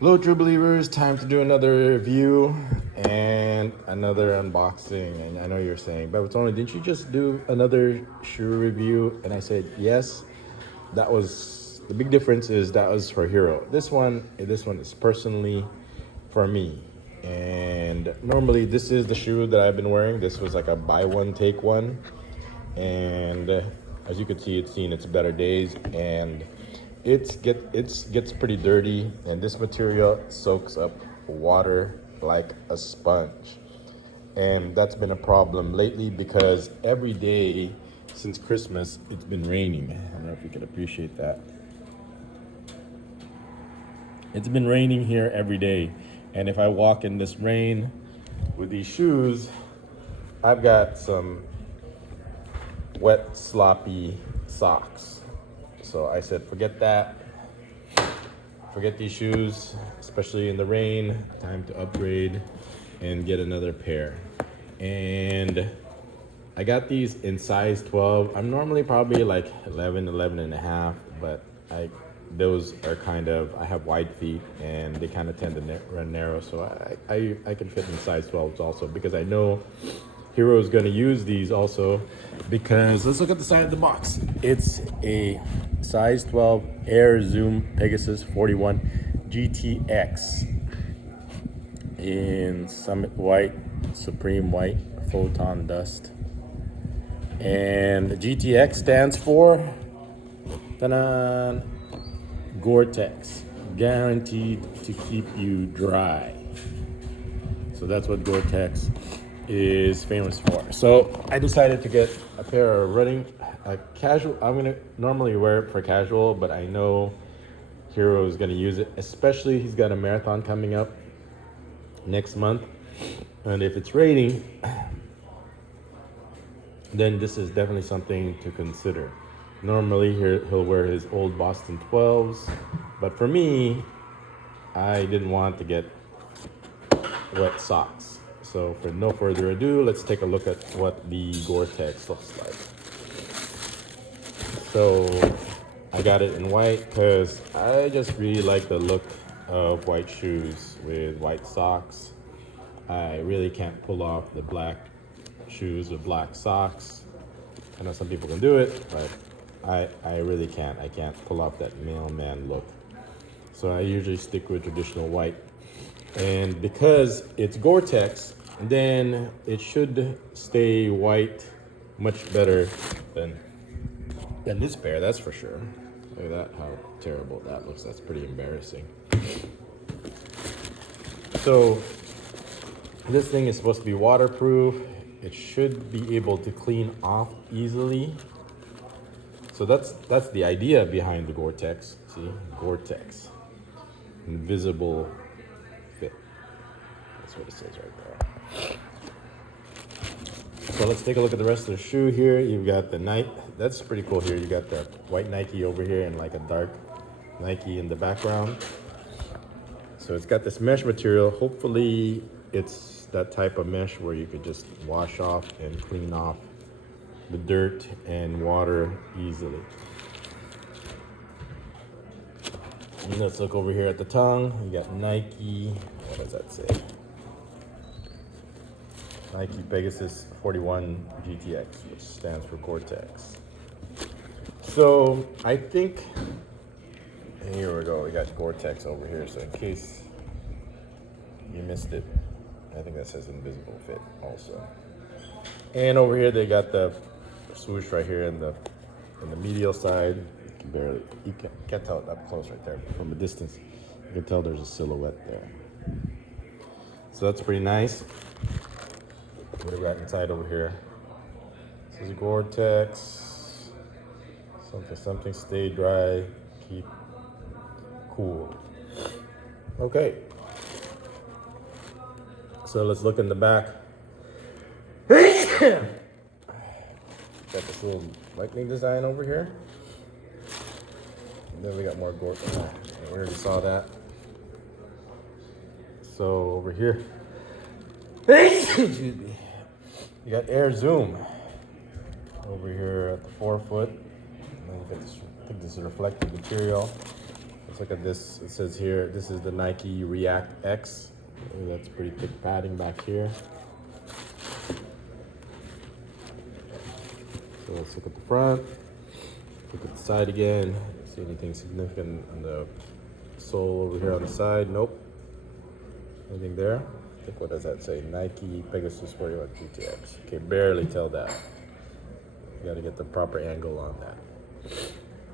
Hello, true believers. Time to do another review and another unboxing. And I know you're saying, Bebotsonly, didn't you just do another shoe review? And I said, yes. That was the big difference is that was for Hero. This one is personally for me. And normally this is the shoe that I've been wearing. This was like a buy one, take one. And as you can see, it's seen its better days, and it gets pretty dirty, and this material soaks up water like a sponge. And that's been a problem lately because every day since Christmas it's been raining. I don't know if you can appreciate that. It's been raining here every day, and if I walk in this rain with these shoes, I've got some wet, sloppy socks. So I said, forget that. Forget these shoes, especially in the rain. Time to upgrade and get another pair. And I got these in size 12. I'm normally probably like 11, 11 and a half, but those are kind of, I have wide feet and they kind of tend to run narrow. So I can fit in size 12s also, because I know Hero is going to use these also, because let's look at the side of the box. It's a size 12 Air Zoom Pegasus 41 GTX in Summit White, Supreme White, Photon Dust. And the GTX stands for ta-da, GORE-TEX, guaranteed to keep you dry. So that's what GORE-TEX is famous for. So I decided to get a pair of running casual. I'm gonna normally wear it for casual, but I know Hero is gonna use it, especially he's got a marathon coming up next month, and if it's raining, then this is definitely something to consider. Normally he'll wear his old Boston 12s, but for me, I didn't want to get wet socks. So for no further ado, let's take a look at what the GORE-TEX looks like. So I got it in white because I just really like the look of white shoes with white socks. I really can't pull off the black shoes with black socks. I know some people can do it, but I really can't. I can't pull off that mailman look. So I usually stick with traditional white. And because it's GORE-TEX, then it should stay white much better than this pair, that's for sure. Look at that, how terrible that looks. That's pretty embarrassing. So this thing is supposed to be waterproof. It should be able to clean off easily. So that's the idea behind the GORE-TEX. See, GORE-TEX, invisible fit. That's what it says right there. So let's take a look at the rest of the shoe here. You've got the Nike. That's pretty cool here. You got the white Nike over here and like a dark Nike in the background. So it's got this mesh material. Hopefully it's that type of mesh where you could just wash off and clean off the dirt and water easily. And let's look over here at the tongue. You got Nike. What does that say? Nike Pegasus 41 GTX, which stands for GORE-TEX. So I think, here we go, we got GORE-TEX over here. So in case you missed it, I think that says invisible fit also. And over here they got the swoosh right here in the medial side. You can't tell it up close right there, but from a distance you can tell there's a silhouette there. So that's pretty nice. What do we got inside over here? This is GORE-TEX. Something, stay dry, keep cool. Okay. So let's look in the back. Got this little lightning design over here. And then we got more Gore. We already saw that. So over here, excuse me, you got Air Zoom over here at the forefoot. And then you got this, I think this is reflective material. let's look at this. It says here, this is the Nike React X. Ooh, that's pretty thick padding back here. So let's look at the front, look at the side again. See anything significant on the sole over here on the side? Nope. Anything there? I think, what does that say? Nike Pegasus 41 GORE-TEX. Okay, barely tell that. You gotta get the proper angle on that.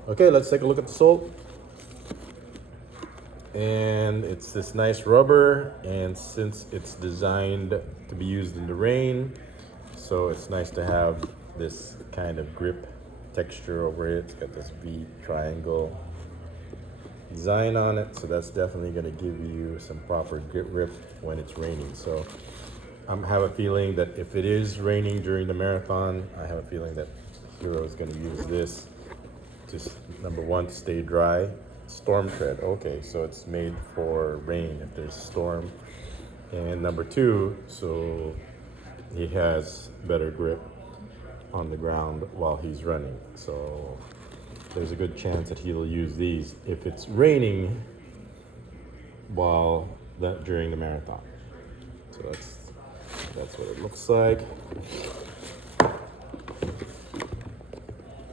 Okay, let's take a look at the sole. And it's this nice rubber, and since it's designed to be used in the rain, so it's nice to have this kind of grip texture over it. It's got this V triangle design on it, so that's definitely going to give you some proper grip when it's raining. So I have a feeling that if it is raining during the marathon, I have a feeling that Hero is going to use this to, number one, to stay dry. Storm tread, okay, so it's made for rain if there's a storm. And number two, so he has better grip on the ground while he's running. So there's a good chance that he'll use these if it's raining during the marathon. So that's what it looks like.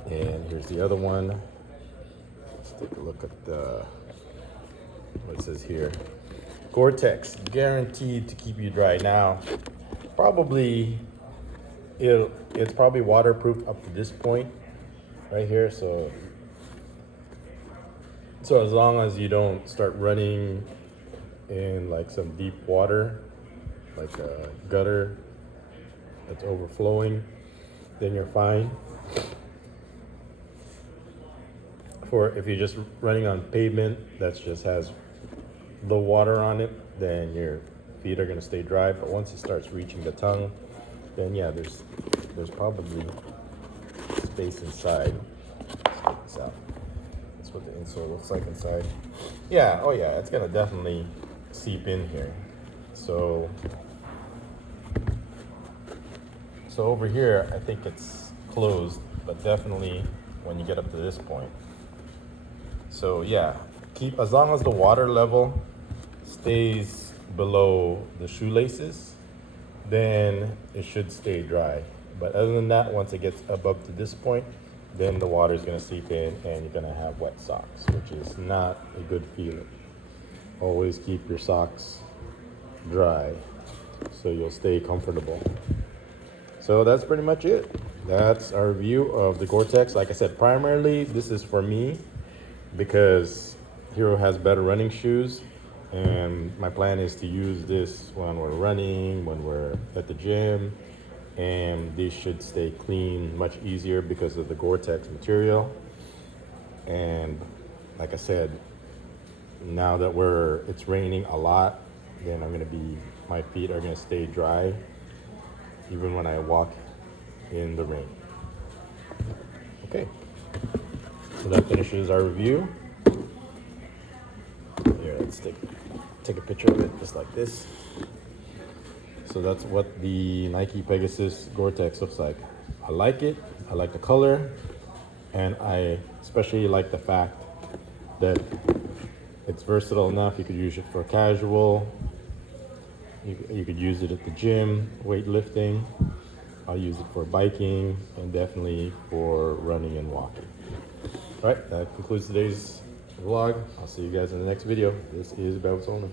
And here's the other one. Let's take a look at what it says here. GORE-TEX, guaranteed to keep you dry. Now, probably it's probably waterproof up to this point right here. So as long as you don't start running in like some deep water, like a gutter that's overflowing, then you're fine. If you're just running on pavement that just has low water on it, then your feet are going to stay dry. But once it starts reaching the tongue, then yeah, there's probably space inside. Let's take this out. That's what the insole looks like inside. Yeah, oh yeah, it's going to definitely seep in here. So over here, I think it's closed, but definitely when you get up to this point. So yeah, as long as the water level stays below the shoelaces, then it should stay dry. But other than that, once it gets above to this point, then the water is going to seep in and you're going to have wet socks, which is not a good feeling. Always keep your socks dry so you'll stay comfortable. So that's pretty much it. That's our review of the GORE-TEX. Like I said, primarily this is for me because Hero has better running shoes, and my plan is to use this when we're running, when we're at the gym, and these should stay clean much easier because of the GORE-TEX material. And like I said, now that it's raining a lot, then my feet are gonna stay dry even when I walk in the rain. Okay. So that finishes our review. Here, let's take a picture of it just like this. So that's what the Nike Pegasus GORE-TEX looks like. I like it. I like the color, and I especially like the fact that it's versatile enough. You could use it for casual. You could use it at the gym, weightlifting. I'll use it for biking and definitely for running and walking. All right, that concludes today's vlog. I'll see you guys in the next video. This is Bebotsonly.